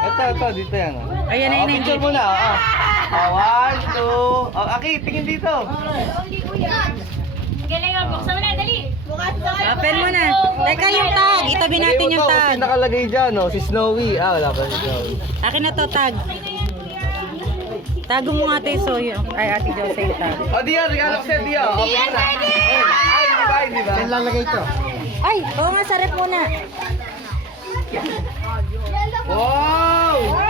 Ito, dito yan. Ayan, ayan, Picture ayan. muna. 1, 2. Aki, tingin dito. Open mo na. Teka, yung tag. Itabi natin yung Si tag. nakalagay dyan, no? Si Snowy. Wala pa si Snowy. Akin na to, tag. Tago mo nga tayo, so yung... Ay, Ate Jose yung tag. Dia, regalo ko sa'yo, Dia. Open mo na. Ay, di ba? Saan lalagay ito? Ay, oo nga, sarap muna. Wow!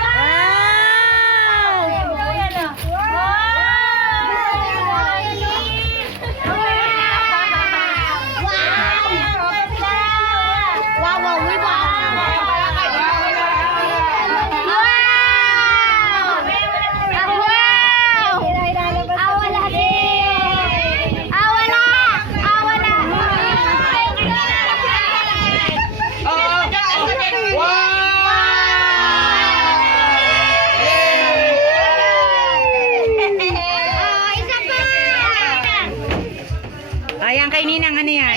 Ayan kay Ninang, ano yan?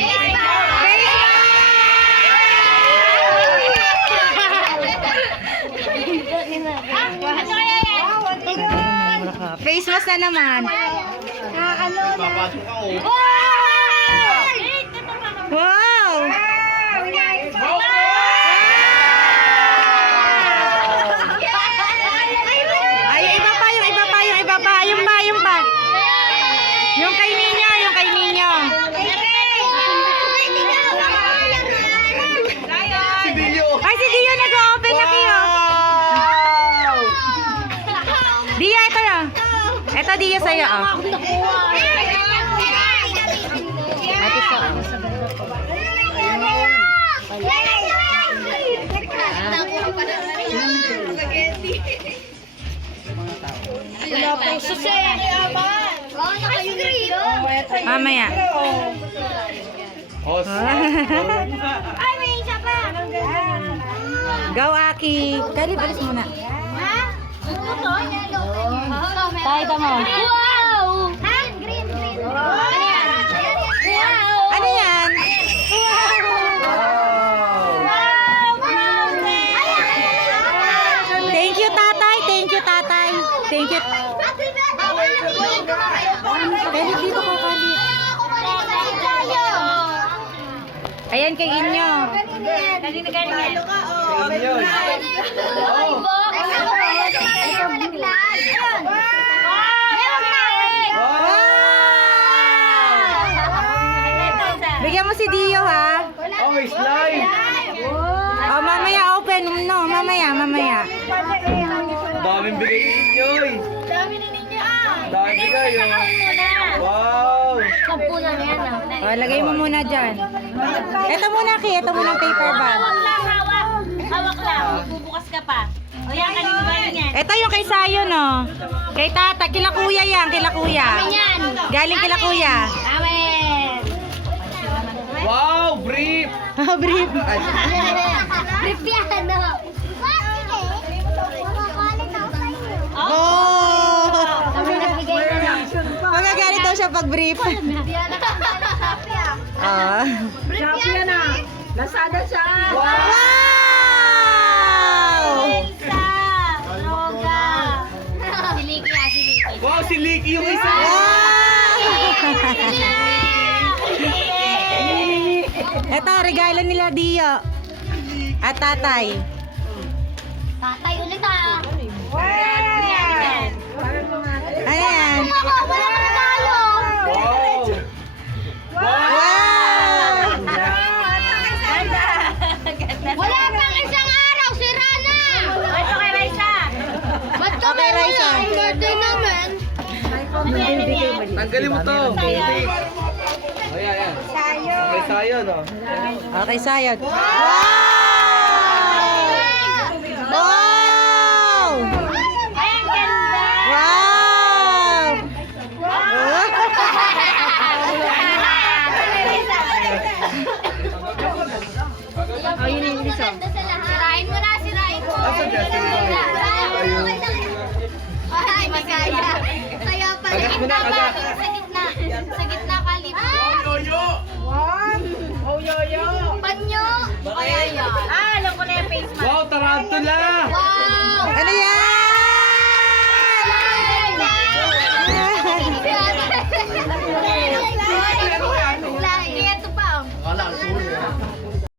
Face mask na naman. Wow! Ay, yung iba pa, yung iba pa, yung iba pa, yung pa, yung pa. Yung kay Ninyo, yung kay Ninyo. Si Dio. Ay, si Dio nag-open na kayo. Dio, ito na. Ito, Dio, sa'yo. Oh. Ate sa Wala po susi. mamaya. Ay, may isa pa. Go, Aki. Kali, balis muna. Ha? Tayo, tamo. Wow! Ha? Green. Ano yan? Wow! Ano yan? Thank you, tatay. Thank you, tatay. Thank you. Kali, dito ko, Kali. Ayan kay inyo. Kanina galing ka, Yun. Bigyan mo si Dio, ha? Oh, may slide. Oh, mamaya open. No, mamaya. Daming bigay ninyo. Dami na ninyo ah. Daming bigay. Wow. Sampu na yan ah. Oh, lagay mo muna dyan. Ito muna, Ki. Ito muna ang paper bag. Hawak lang. Bubukas ka pa. O yan, kanino galing yan? Ito yung kay Sayo, no? Kay Tata. Kila Kuya yan. Kila Kuya. Yan. Galing kila Kuya. Amen. Wow, brief. Brief. Brief yan ah. Oh! Kami nagbigay na lang. Magagalit daw siya pag brief. Ah. Shopee na. Lazada siya. Wow! Elsa. Roga. Siliki ah, siliki. Wow, si Licky yung isa. Ito, regalo nila Dio. At tatay. Tatay ulit ah. Ano yan? Wala na regalo. Wow. Wow! Wala pang isang araw, sira na. Ito kay Raisa. Ba't kami Okay, Raisa. wala? Ang birthday namin. Tanggalin mo to. Oh, yan. Okay, sayo, no? Okay, sayod. Wow! Wow! Ay, ang ganda. Wow! Oh, yun yung isa. Sirain mo na, sirain mo. Asan yan? Ayun. Ay, masaya. Saya pa. Sa Agad mo na, gitna ba? agad. Sa gitna. Sa gitna kalip. Yo-yo! Panya. Sakto lang.